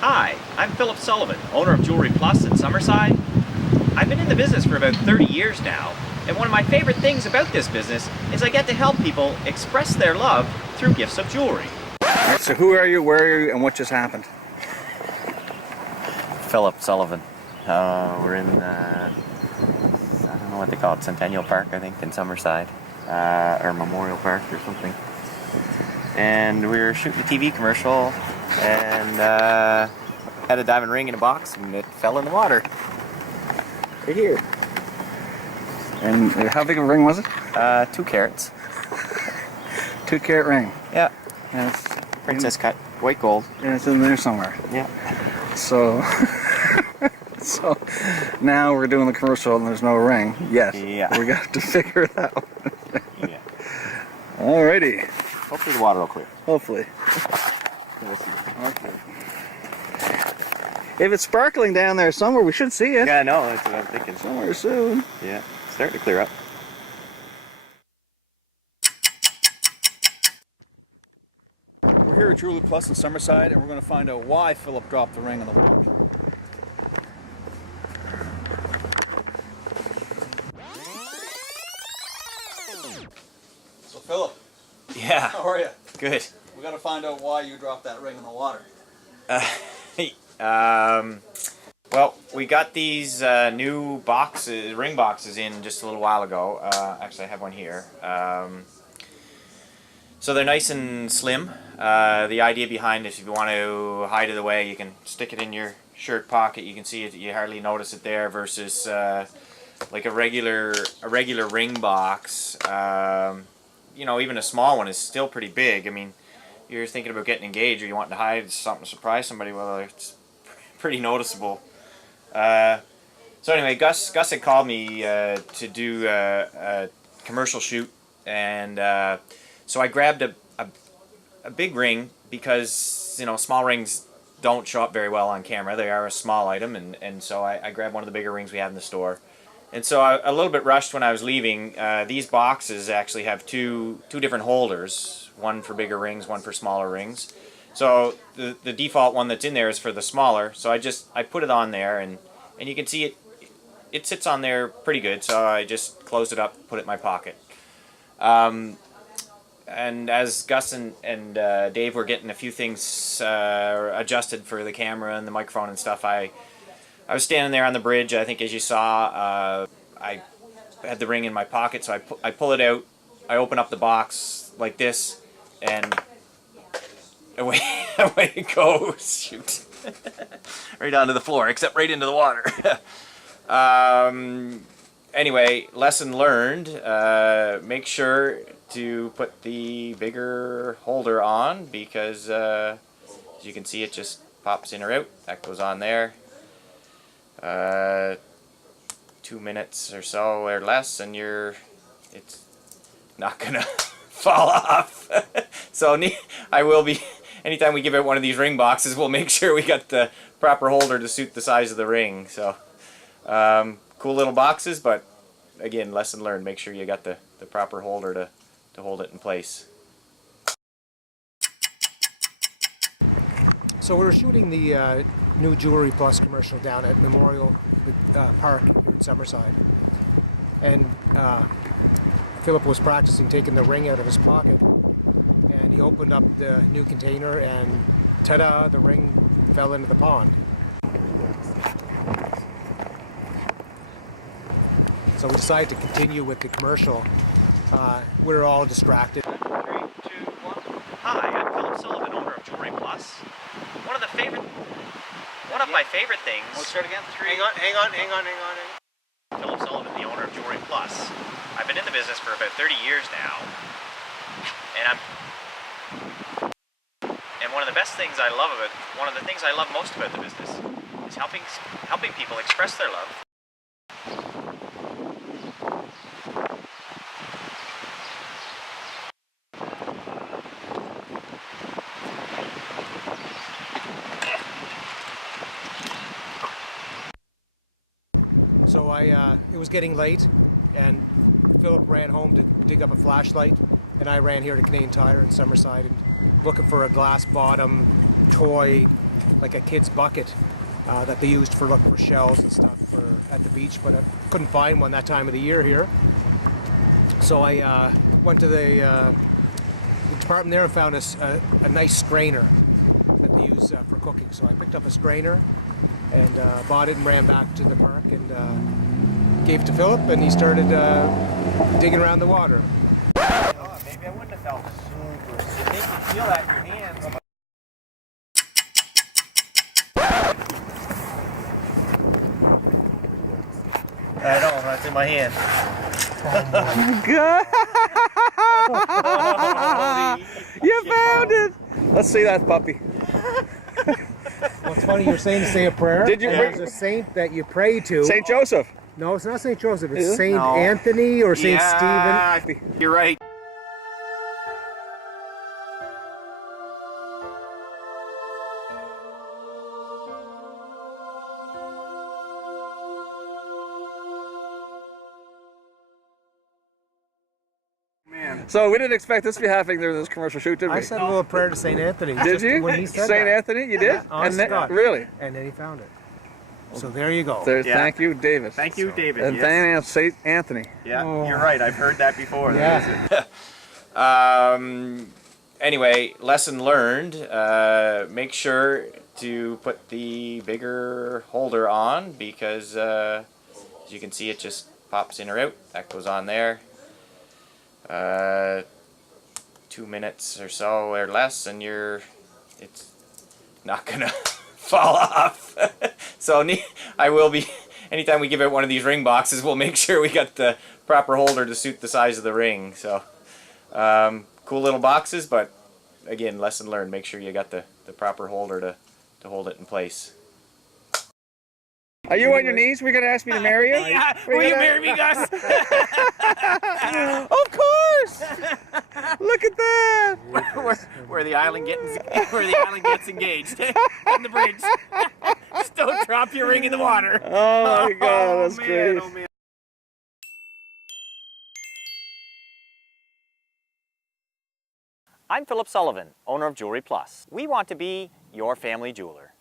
Hi, I'm Philip Sullivan, owner of Jewellery Plus in Summerside. I've been in the business for about 30 years now, and one of my favorite things about this business is I get to help people express their love through gifts of jewelry. Alright, so who are you, where are you, and what just happened? Philip Sullivan. We're in, I don't know what they call it, Centennial Park, I think, in Summerside. Or Memorial Park or something. And we were shooting a TV commercial and had a diamond ring in a box and it fell in the water. Right here. And how big of a ring was it? 2 carats. 2 carat ring. Yeah. And Princess cut. White gold. and it's in there somewhere. Yeah. So, so now we're doing the commercial and there's no ring yet. Yeah. We got to figure it out. Yeah. Alrighty. Hopefully the water will clear. Hopefully. We'll see. Okay. If it's sparkling down there somewhere, we should see it. Yeah, I know. That's what I'm thinking. Somewhere soon. Yeah. It's starting to clear up. We're here at Jewellery Plus in Summerside, and we're going to find out why Philip dropped the ring on the wall. So Philip, Yeah. how are you? Good. We got to find out why you dropped that ring in the water. Well, we got these new boxes, ring boxes in just a little while ago. Actually, I have one here. So they're nice and slim. The idea behind it, if you want to hide it away, you can stick it in your shirt pocket. You can see it. You hardly notice it there. Versus like a regular ring box. You know, even a small one is still pretty big. I mean, you're thinking about getting engaged or you want to hide something to surprise somebody. Well, it's pretty noticeable. So anyway, Gus had called me to do a commercial shoot, and so I grabbed a big ring because, you know, small rings don't show up very well on camera. They are a small item, and so I grabbed one of the bigger rings we have in the store. And so a little bit rushed when I was leaving. These boxes actually have two different holders, one for bigger rings, one for smaller rings. So the default one that's in there is for the smaller. So I put it on there, and you can see it sits on there pretty good. So I just closed it up, put it in my pocket. And as Gus and Dave were getting a few things adjusted for the camera and the microphone and stuff, I was standing there on the bridge. I think, as you saw, I had the ring in my pocket, so I pull it out. I open up the box like this, and away it goes. Shoot, right onto the floor, except right into the water. Anyway, lesson learned. Make sure to put the bigger holder on because, as you can see, it just pops in or out. That goes on there. 2 minutes or so or less, and it's not gonna fall off. So I will be, anytime we give out one of these ring boxes, we'll make sure we got the proper holder to suit the size of the ring. So cool little boxes, but again, lesson learned. Make sure you got the proper holder to hold it in place. So we're shooting the new Jewellery Plus commercial down at Memorial Park here in Summerside. And Philip was practicing taking the ring out of his pocket, and he opened up the new container and ta-da, the ring fell into the pond. So we decided to continue with the commercial. We were all distracted. 3, 2, 1. Hi, I'm Philip Sullivan, owner of Jewellery Plus. One of my favorite things. Let's start again. Hang on. Philip Sullivan, the owner of Jewellery Plus. I've been in the business for about 30 years now, and one of the things I love most about the business is helping people express their love. So it was getting late, and Philip ran home to dig up a flashlight, and I ran here to Canadian Tire in Summerside and looking for a glass bottom toy like a kid's bucket that they used for looking for shells and stuff at the beach, but I couldn't find one that time of the year here. So I went to the department there and found a nice strainer that they use for cooking. So I picked up a strainer and bought it and ran back to the park and gave it to Philip, and he started digging around the water. Oh, maybe I wouldn't have felt it. You think you feel that in your hands. I know, that's in my hand. Good. You found it. Let's see that puppy. Well, it's funny, you're saying to say a prayer. Did you? And there's a saint that you pray to. St. Joseph. No, it's not St. Joseph. It's Is it? St. No. Anthony or St. Yeah, Stephen. you're right. So we didn't expect this to be happening during this commercial shoot, did we? I said a little prayer to St. Anthony. Did just you? When he said St. that. Anthony, you did? Yeah, honest to God. Really? And then he found it. So there you go. There, Yeah. Thank you, David. Thank you, David. And yes. thank St. Anthony. Yeah, Oh. you're right. I've heard that before. Yeah. Anyway, lesson learned. Make sure to put the bigger holder on because, as you can see, it just pops in or out. That goes on there. 2 minutes or so or less, and it's not gonna fall off. So I will be. Anytime we give out one of these ring boxes, we'll make sure we got the proper holder to suit the size of the ring. So, cool little boxes, but again, lesson learned. Make sure you got the proper holder to hold it in place. Are you on your knees? Were you going to ask me to marry you? Yeah, will you marry me, Gus? Of course! Look at that! where the island gets engaged on the bridge. Just don't drop your ring in the water. Oh my God, that's man, great. oh, man. I'm Philip Sullivan, owner of Jewellery Plus. We want to be your family jeweler.